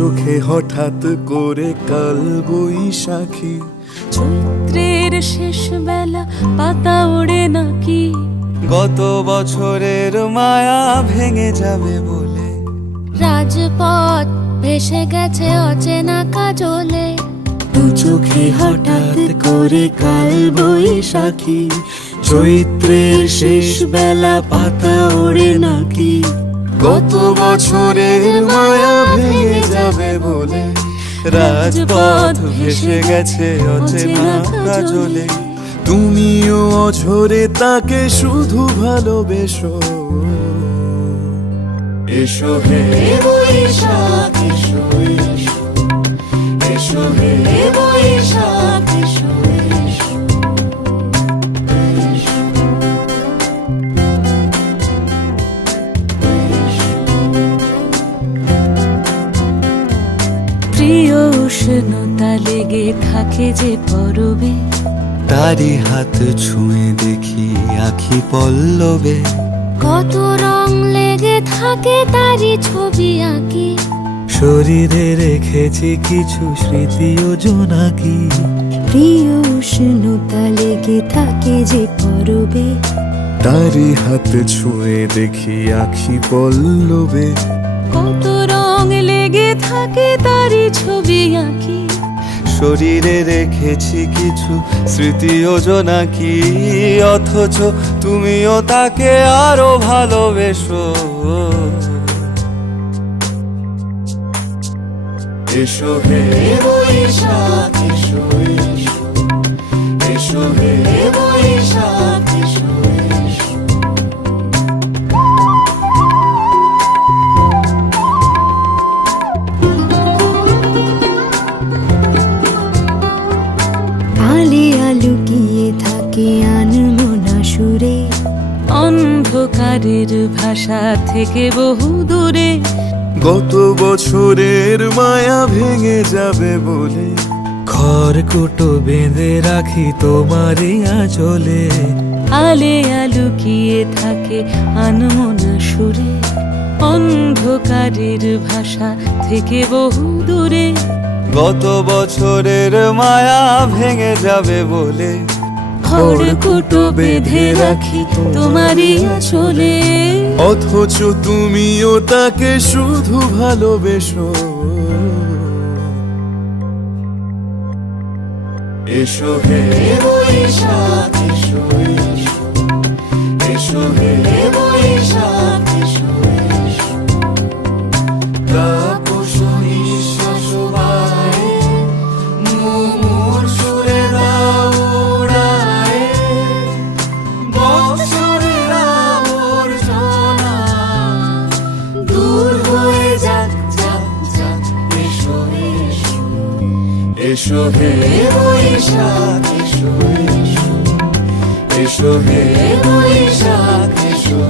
চোখে হঠাৎ করে কাল বৈশাখী, চৈত্রের শেষ বেলা পাতা ওড়ে নাকি, গত বছরের মায়া ভেঙে যাবে বলে, রাজপথ ভেসে গেছে অচেনা কাজলে, দু চোখে হঠাৎ করে কাল বৈশাখী, চৈত্রের শেষ বেলা পাতা ওড়ে নাকি, গত বছরের মায়া ভেঙে যাবে বলে, রাজপথ ভেসে গেছে অচেনা কাজলে। তুমিও অঝরে তাকে শুধু ভালোবেসো, এসো হে বৈশাখ এসো এসো, এসো হে বৈশাখ এসো এসো। প্রিয় উষ্ণতা লেগে থাকে যে পরবে, তারি হাত ছুঁয়ে দেখি আখি পল্লবে, কত রং লেগে থাকে তারই ছবি আঁকি, শরীরে রেখেছি কিছু স্মৃতি ও জোনাকি, প্রিয় উষ্ণতা লেগে থাকে যে পরবে, তারি হাত ছুঁয়ে দেখি আখি পল্লবে, কত রং লেগে থাকে তারই ছবি আঁকি, শরীরে রেখেছি কিছু স্মৃতি ও জোনাকি, অথচ তুমিও তাকে আরো ভালোবেসো, এসো হে বৈশাখ এসো এসো, এসো হে বৈশাখ এসো এসো। আলিয়া লুকিয়ে থাকে আনমনা সুরে, অন্ধকারের ভাষা থেকে বহু দূরে, গত বছরের মায়া ভেঙে যাবে বলে, খড়কুটো বেঁধে রাখি তোমারই আঁচলে, আলিয়া লুকিয়ে থাকে আনমনা সুরে, অন্ধকারের ভাষা থেকে বহু দূরে, গত বছরের মায়া ভেঙে যাবে বলে, খড়কুটো বেঁধে রাখি তোমারই আঁচলে, অথচ তুমিও তাকে শুধু ভালোবেসো, এসো হে বৈশাখ এসো এসো, এসো হে বৈশাখ এসো এসো। তাপস নিঃশ্বাস বাড়ে, মুমুর সুরে দাও উড়ায়ে, বৎসরের আবর্জনা দূর হয়ে যাক যাক যাক, এসো এসো, এসো হে বৈশাখ এসো এসো, এসো হে বৈশাখ এসো।